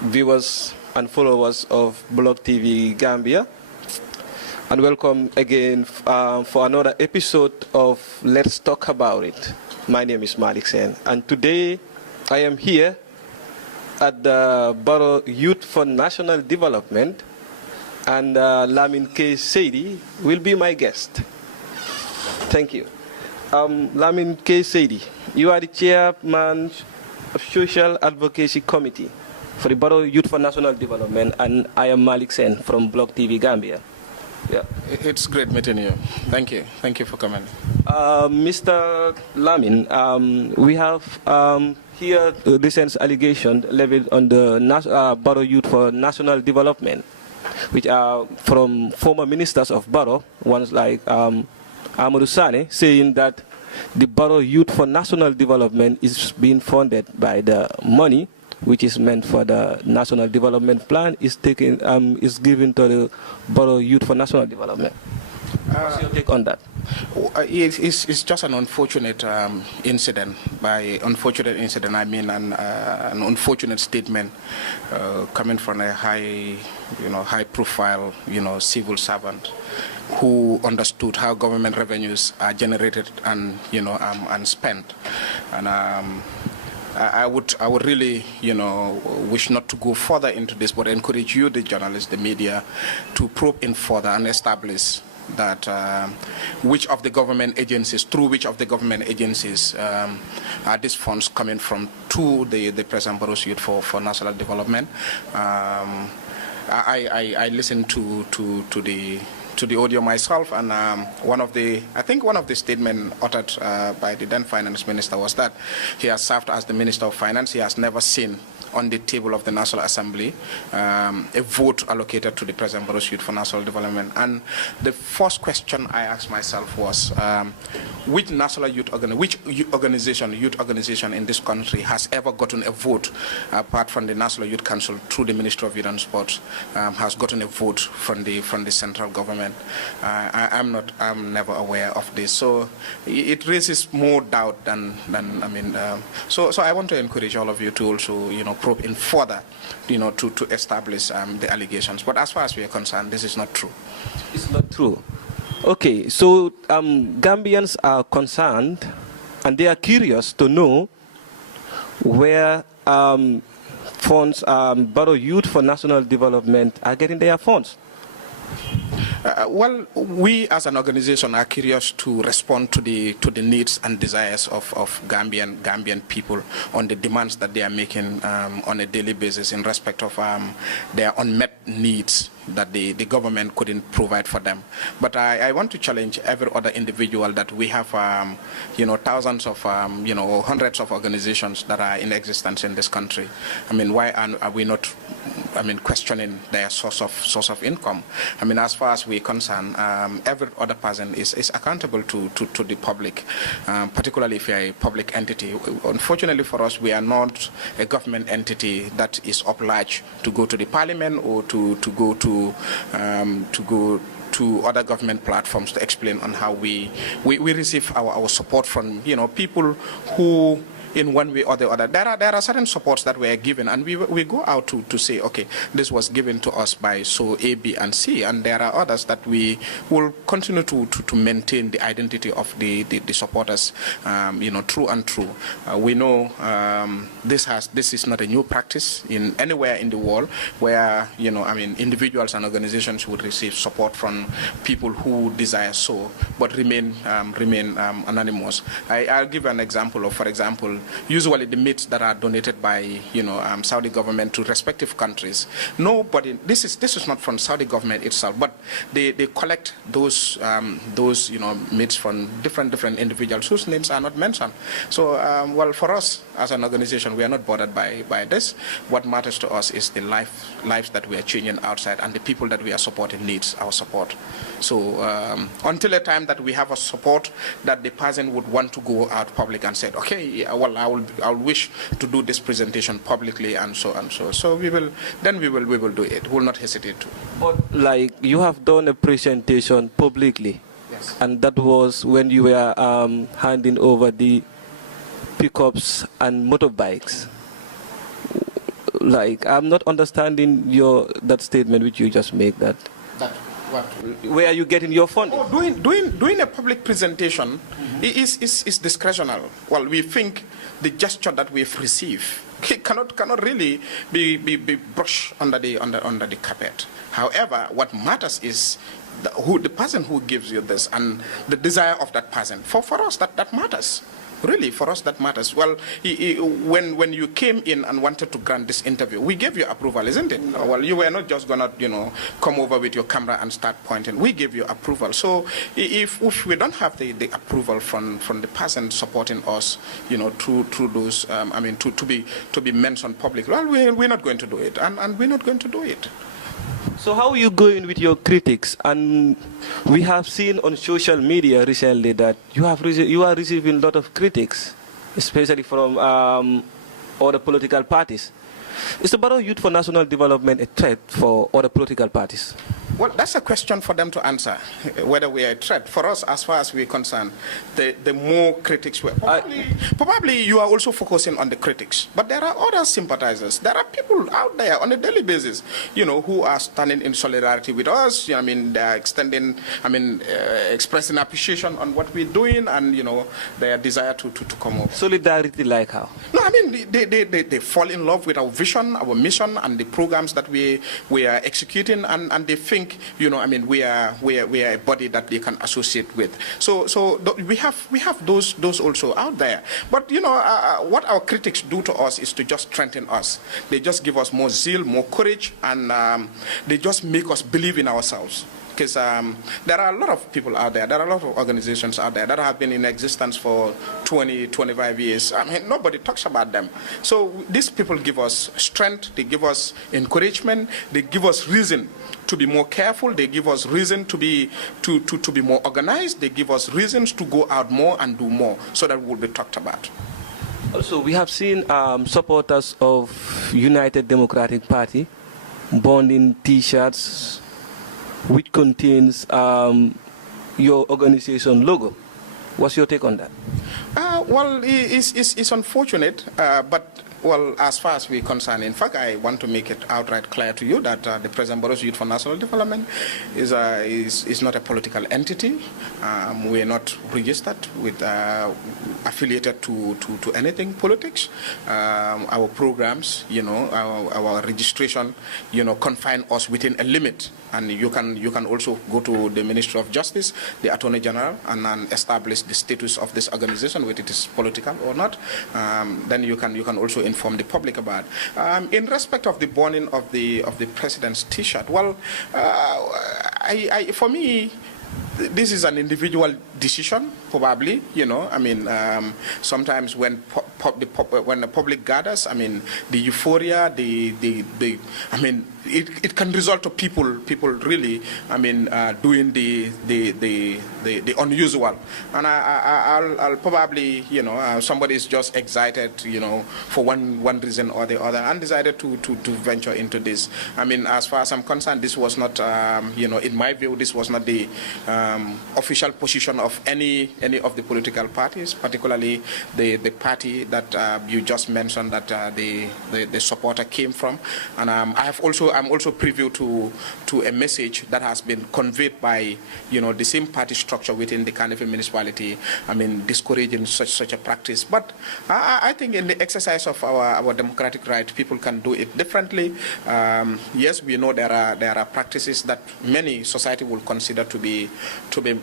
viewers and followers of Blog TV Gambia, and welcome again for another episode of Let's Talk About It. My name is Malick, and today I am here at the Borough Youth for National Development, and Lamin Saidy will be my guest. Thank you. Lamin Saidy, you are the chairman of Social Advocacy Committee for the Borough Youth for National Development, and I am Malick from Blog TV Gambia. Yeah. It's great meeting you. Thank you. Thank you for coming. Mr. Lamin, we have here recent allegation levied on the Borough Youth for National Development, which are from former ministers of Borough, ones like Amadou Saine, saying that the Borough Youth for National Development is being funded by the money which is meant for the National Development Plan is given to the Borough Youth for National Development. What's your take on that? It's just an unfortunate incident. By unfortunate incident, I mean an unfortunate statement coming from a high-profile, civil servant who understood how government revenues are generated and and spent. And I would really, wish not to go further into this, but encourage you, the journalists, the media, to probe in further and establish that through which of the government agencies are these funds coming from to the present Borough Youth for National Development. I listened to the audio myself, and one of the statements uttered by the then finance minister was that he has served as the Minister of Finance. He has never seen on the table of the National Assembly a vote allocated to the present Borough Youth for National Development. And the first question I asked myself was, which youth organization in this country has ever gotten a vote, apart from the National Youth Council through the Ministry of Youth and Sports, has gotten a vote from the central government? I'm never aware of this. So it raises more doubt than so I want to encourage all of you to also probe in further, to establish the allegations. But as far as we are concerned, this is not true. It's not true. Okay, so Gambians are concerned, and they are curious to know where funds, Borough Youth for National Development are getting their funds. Well, we as an organization are curious to respond to the needs and desires of Gambian people on the demands that they are making on a daily basis in respect of their unmet needs that the government couldn't provide for them. But I want to challenge every other individual that we have thousands of or hundreds of organizations that are in existence in this country. Why are we not questioning their source of income? As far as we're concerned, every other person is accountable to the public, particularly if you're a public entity. Unfortunately for us, we are not a government entity that is obliged to go to the parliament or to go to other government platforms to explain on how we receive our support from people who, in one way or the other, there are certain supports that were given, and we go out to say, okay, this was given to us by so A, B, and C, and there are others that we will continue to maintain the identity of the supporters, true and true. We know this is not a new practice in anywhere in the world where individuals and organizations would receive support from people who desire so, but remain anonymous. I'll give an example of, for example, usually the meats that are donated by Saudi government to respective countries, nobody, this is not from Saudi government itself, but they collect those meats from different individuals whose names are not mentioned. So well, for us as an organization, we are not bothered by this. What matters to us is the lives that we are changing outside, and the people that we are supporting needs our support. So until a time that we have a support that the person would want to go out public and say, okay, well, I'll wish to do this presentation publicly and so and so. So we will do it. We will not hesitate to. But like you have done a presentation publicly, yes, and that was when you were handing over the pickups and motorbikes. like, I'm not understanding that statement which you just made. That what? Where are you getting your funding? Oh, doing a public presentation is discretional. Well, we think the gesture that we've received cannot really be brushed under the carpet. However, what matters is the person who gives you this and the desire of that person. For us, that matters. Really, for us, that matters. Well, when you came in and wanted to grant this interview, we gave you approval, isn't it? Well, you were not just going to, come over with your camera and start pointing. We gave you approval. So if we don't have the approval from the person supporting us, through those, to be mentioned publicly, well, we're not going to do it, and we're not going to do it. So how are you going with your critics? And we have seen on social media recently that you are receiving a lot of critics, especially from other political parties. Is the Barrow Youth for National Development a threat for other political parties? Well, that's a question for them to answer, whether we are a threat. For us, as far as we're concerned, the more critics were. Probably you are also focusing on the critics, but there are other sympathizers. There are people out there on a daily basis, who are standing in solidarity with us. They are expressing appreciation on what we're doing and, their desire to come up. Solidarity like how? No, they fall in love with our vision, our mission, and the programs that we are executing, and they think, we are a body that they can associate with. So we have those also out there. But what our critics do to us is to just strengthen us. They just give us more zeal, more courage, and they just make us believe in ourselves. Because there are a lot of people out there, there are a lot of organizations out there that have been in existence for 20, 25 years. Nobody talks about them. So these people give us strength, they give us encouragement, they give us reason to be more careful, they give us reason to be more organized, they give us reasons to go out more and do more, so that we'll be talked about. Also, we have seen supporters of United Democratic Party burning T-shirts which contains your organization logo. What's your take on that? Well, it's unfortunate, but well, as far as we're concerned, in fact, I want to make it outright clear to you that the President Barrow's Youth for National Development is not a political entity. We are not registered with affiliated to anything politics. Our programs, our registration, confine us within a limit. And you can also go to the Ministry of Justice, the Attorney General, and establish the status of this organization, whether it is political or not. Then you can also inform the public about. In respect of the burning of the president's T-shirt, well, for me, this is an individual decision, probably. Sometimes when the public gathers, the euphoria, it can result to people really, doing the unusual. And I'll probably, somebody is just excited, for one reason or the other, and decided to venture into this. As far as I'm concerned, this was not, in my view, this was not the official position of any of the political parties, particularly the party that you just mentioned that the supporter came from. And I'm also privy to a message that has been conveyed by the same party structure within the Cardiff municipality. Discouraging such a practice. But I think in the exercise of our democratic right, people can do it differently. Yes, we know there are practices that many society will consider to be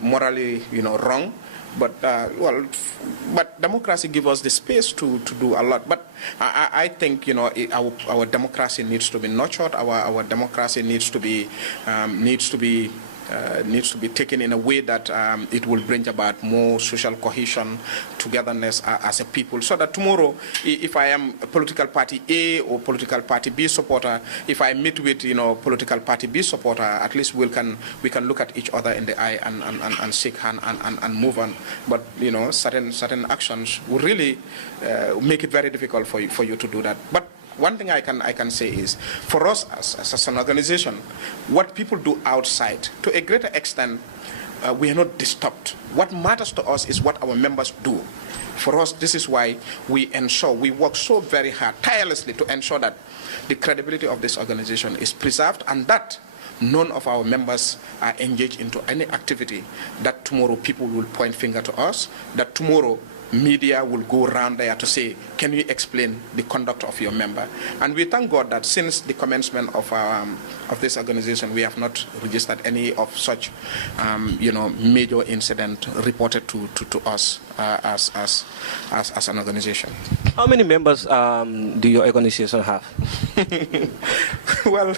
morally wrong. But but democracy gives us the space to do a lot. But I think our democracy needs to be nurtured. Our democracy needs to be taken in a way that it will bring about more social cohesion, togetherness as a people, so that tomorrow, if I am a political party A or political party B supporter, if I meet with political party B supporter, at least we can look at each other in the eye and shake hand and move on. But certain actions will really make it very difficult for you to do that. But one thing I can say is, for us as an organization, what people do outside, to a greater extent, we are not disturbed. What matters to us is what our members do. For us, this is why we ensure, we work so very hard, tirelessly, to ensure that the credibility of this organization is preserved and that none of our members are engaged into any activity that tomorrow people will point finger to us, that tomorrow media will go around there to say, can you explain the conduct of your member? And we thank God that since the commencement of this organization, we have not registered any of such, major incident reported to us as an organization. How many members do your organization have? Well,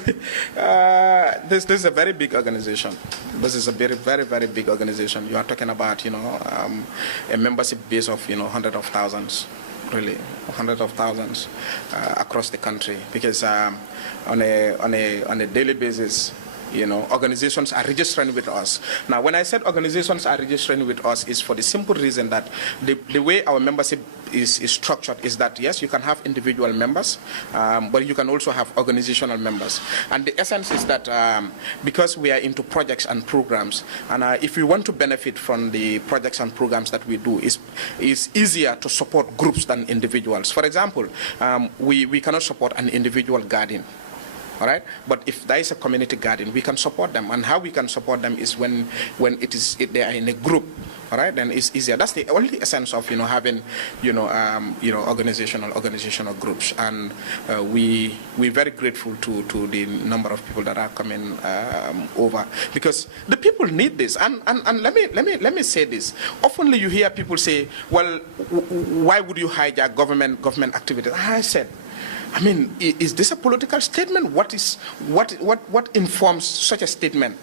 this is a very big organization. This is a very, very, very big organization. You are talking about, a membership base of, hundreds of thousands, really, hundreds of thousands across the country. Because on a daily basis, organizations are registering with us. Now, when I said organizations are registering with us, is for the simple reason that the way our membership is structured is that, yes, you can have individual members, but you can also have organizational members. And the essence is that because we are into projects and programs, and if we want to benefit from the projects and programs that we do, it's easier to support groups than individuals. For example, we cannot support an individual garden. All right, but if there is a community garden, we can support them, and how we can support them is when they are in a group. All right, then it's easier. That's the only essence of having organizational groups, and we're very grateful to the number of people that are coming over, because the people need this. And let me say this. Often you hear people say, well, why would you hijack government activities? I said, is this a political statement? What informs such a statement,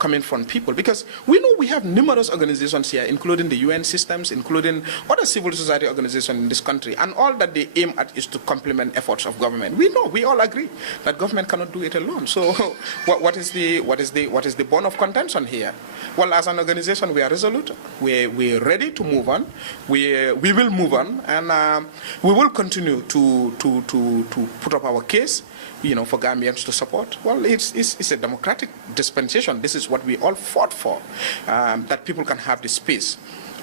coming from people? Because we know we have numerous organizations here, including the UN systems, including other civil society organizations in this country, and all that they aim at is to complement efforts of government. We know, we all agree that government cannot do it alone. So, what is the bone of contention here? Well, as an organization, we are resolute. We're ready to move on. We will move on, and we will continue to put up our case, for Gambians to support. Well, it's a democratic dispensation. This is what we all fought for, that people can have the space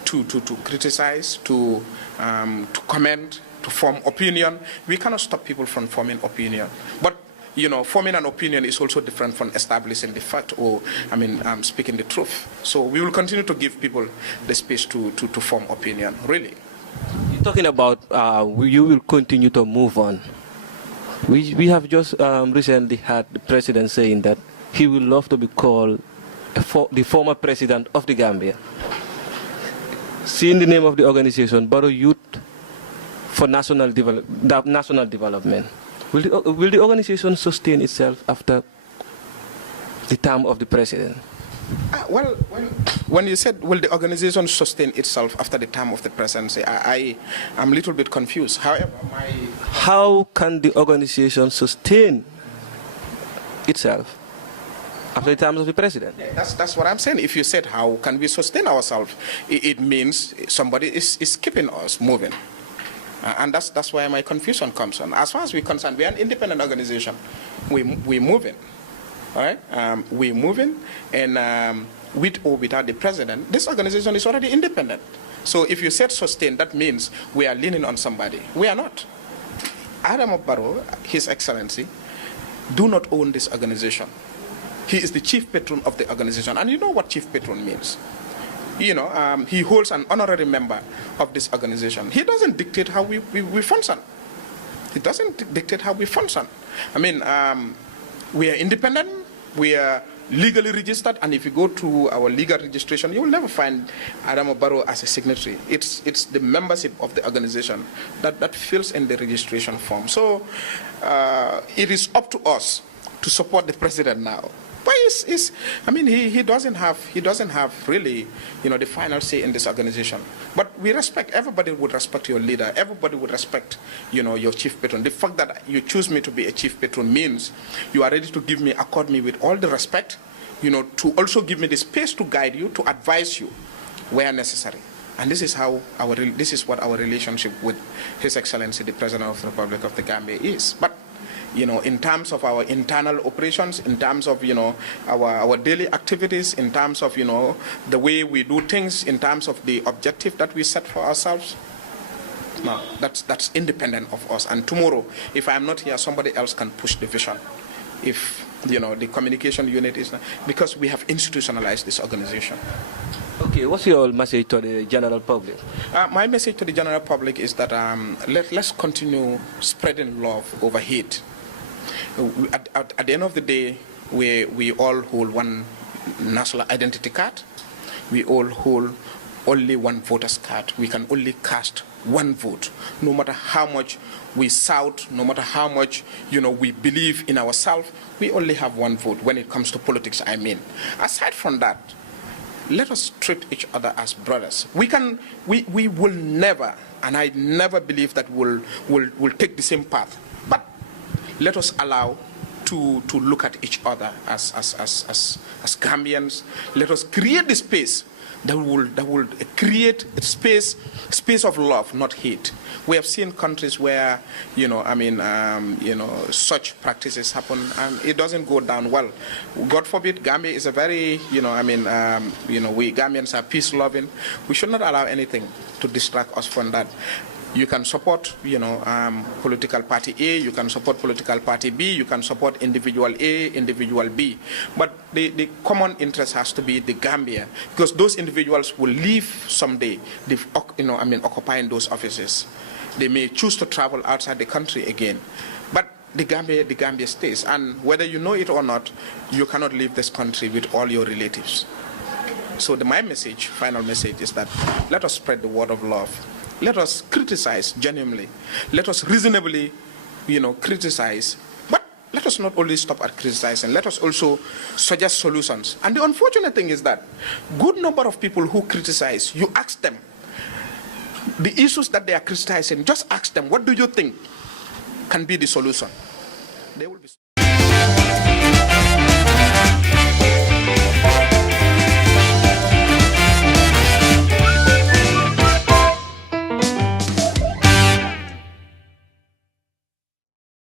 to criticize, to comment, to form opinion. We cannot stop people from forming opinion. But forming an opinion is also different from establishing the fact or, speaking the truth. So we will continue to give people the space to form opinion, really. You're talking about you will continue to move on. We have just recently had the president saying that he would love to be called the former president of the Gambia. Seeing the name of the organization, Barrow Youth for National Development. Will the organization sustain itself after the term of the president? Well, when you said, will the organization sustain itself after the term of the presidency, I'm a little bit confused. However, how can the organization sustain itself after the term of the president? Yeah, that's what I'm saying. If you said, how can we sustain ourselves, it means somebody is keeping us moving. And that's where my confusion comes from. As far as we're concerned, we are an independent organization. We're moving. All right? We're moving, and with or without the president, this organization is already independent. So if you said sustain, that means we are leaning on somebody. We are not. Adam Barrow, His Excellency, do not own this organization. He is the chief patron of the organization. And you know what chief patron means. He holds an honorary member of this organization. He doesn't dictate how we function. He doesn't dictate how we function. We are independent. We are legally registered, and if you go to our legal registration, you will never find Adam Barrow as a signatory. It's the membership of the organization that fills in the registration form. So it is up to us to support the president now. But he doesn't have really, the final say in this organization. But we respect, everybody would respect your leader. Everybody would respect, your chief patron. The fact that you choose me to be a chief patron means you are ready to accord me with all the respect, to also give me the space to guide you, to advise you where necessary. And this is what our relationship with His Excellency, the President of the Republic of the Gambia is. But in terms of our internal operations, in terms of, our daily activities, in terms of, the way we do things, in terms of the objective that we set for ourselves. No, that's independent of us. And tomorrow, if I'm not here, somebody else can push the vision. If, the communication unit is not, because we have institutionalized this organization. Okay, what's your message to the general public? My message to the general public is that let's continue spreading love over hate. At the end of the day, we all hold one national identity card. We all hold only one voter's card. We can only cast one vote. No matter how much we shout, no matter how much we believe in ourselves, we only have one vote when it comes to politics, I mean. Aside from that, let us treat each other as brothers. We will never, and I never believe that we'll take the same path. But let us allow to look at each other as Gambians. Let us create the space that will create a space of love, not hate. We have seen countries where such practices happen and it doesn't go down well. God forbid, Gambia is a very we Gambians are peace loving. We should not allow anything to distract us from that. You can support, political party A, you can support political party B, you can support individual A, individual B. But the common interest has to be the Gambia, because those individuals will leave someday, occupying those offices. They may choose to travel outside the country again. But the Gambia stays. And whether you know it or not, you cannot leave this country with all your relatives. So my final message is that let us spread the word of love. Let us criticize genuinely. Let us reasonably, criticize. But let us not only stop at criticizing. Let us also suggest solutions. And the unfortunate thing is that good number of people who criticize, you ask them the issues that they are criticizing, just ask them, what do you think can be the solution? They will be